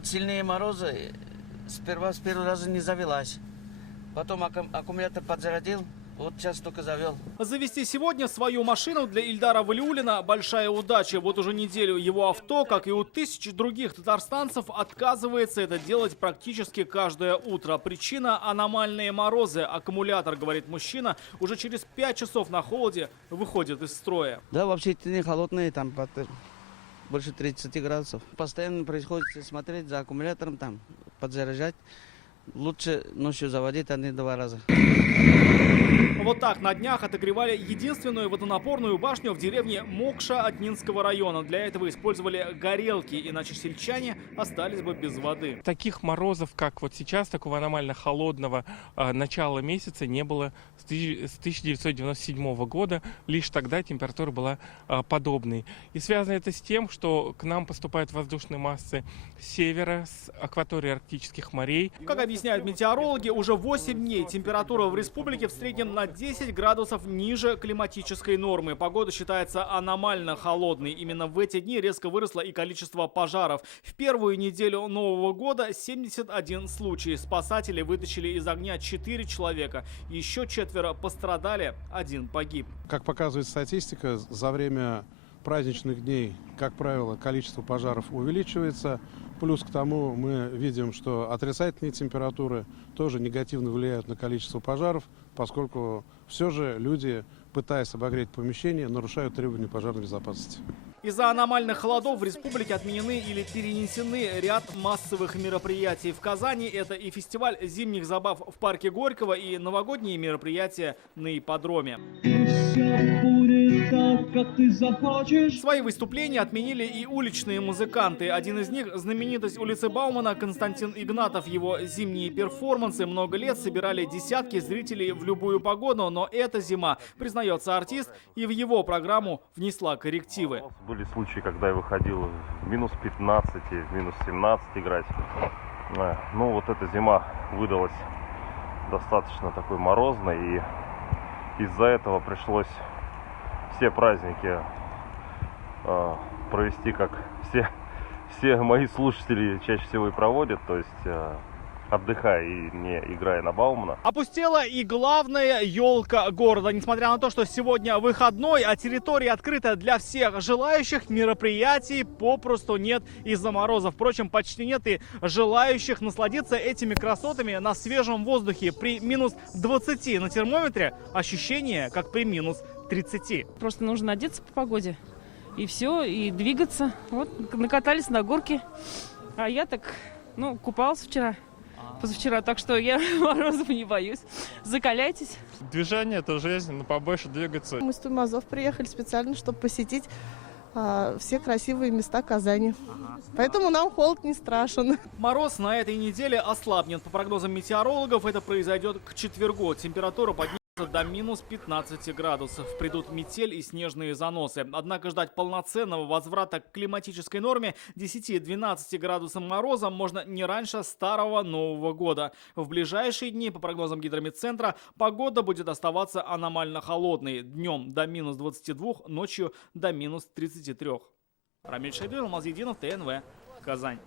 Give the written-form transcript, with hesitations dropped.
Вот сильные морозы, с первого раза не завелась. Потом аккумулятор подзарядил, вот сейчас только завел. Завести сегодня свою машину для Ильдара Валиуллина большая удача. Вот уже неделю его авто, как и у тысяч других татарстанцев, отказывается это делать практически каждое утро. Причина – аномальные морозы. Аккумулятор, говорит мужчина, уже через 5 часов на холоде выходит из строя. Да, вообще не холодные, там больше 30 градусов. Постоянно приходится смотреть за аккумулятором, там подзаряжать. Лучше ночью заводить, а не 2 раза. Вот так на днях отогревали единственную водонапорную башню в деревне Мокша Атнинского района. Для этого использовали горелки, иначе сельчане остались бы без воды. Таких морозов, как вот сейчас, такого аномально холодного начала месяца не было с 1997 года. Лишь тогда температура была подобной. И связано это с тем, что к нам поступают воздушные массы с севера, с акватории арктических морей. Как объясняют метеорологи, уже 8 дней температура в республике в среднем на 10 градусов ниже климатической нормы. Погода считается аномально холодной. Именно в эти дни резко выросло и количество пожаров. В первую неделю Нового года 71 случай. Спасатели вытащили из огня 4 человека. Еще 4 пострадали, 1 погиб. Как показывает статистика, за время праздничных дней, как правило, количество пожаров увеличивается. Плюс к тому мы видим, что отрицательные температуры тоже негативно влияют на количество пожаров, поскольку все же люди, пытаясь обогреть помещение, нарушают требования пожарной безопасности. Из-за аномальных холодов в республике отменены или перенесены ряд массовых мероприятий. В Казани это и фестиваль зимних забав в парке Горького, и новогодние мероприятия на ипподроме. Свои выступления отменили и уличные музыканты. Один из них – знаменитость улицы Баумана Константин Игнатов. Его зимние перформансы много лет собирали десятки зрителей в любую погоду, но эта зима, признается артист, и в его программу внесла коррективы. Были случаи, когда я выходил в минус 15, в минус 17 играть. Но вот эта зима выдалась достаточно такой морозной, и из-за этого пришлось все праздники провести, как все мои слушатели чаще всего и проводят, то есть отдыхая и не играя на Баумана. Опустела и главная елка города. Несмотря на то, что сегодня выходной, а территория открыта для всех желающих, мероприятий попросту нет из-за мороза. Впрочем, почти нет и желающих насладиться этими красотами на свежем воздухе. При минус 20 на термометре ощущение, как при минус 30. Просто нужно одеться по погоде. И все, и двигаться. Вот, накатались на горке. А я так, купалась вчера. Позавчера, так что я морозов не боюсь. Закаляйтесь. Движение – это жизнь, но побольше двигаться. Мы с Тумазов приехали специально, чтобы посетить все красивые места Казани. Поэтому нам холод не страшен. Мороз на этой неделе ослабнет. По прогнозам метеорологов, это произойдет к четвергу. Температура поднимется до минус 15 градусов. Придут метель и снежные заносы. Однако ждать полноценного возврата к климатической норме 10-12 градусам мороза можно не раньше Старого Нового года. В ближайшие дни, по прогнозам Гидрометцентра, погода будет оставаться аномально холодной. Днем до минус 22, ночью до минус 33. Рамиль Шайдуев, Алмаз Единов, ТНВ, Казань.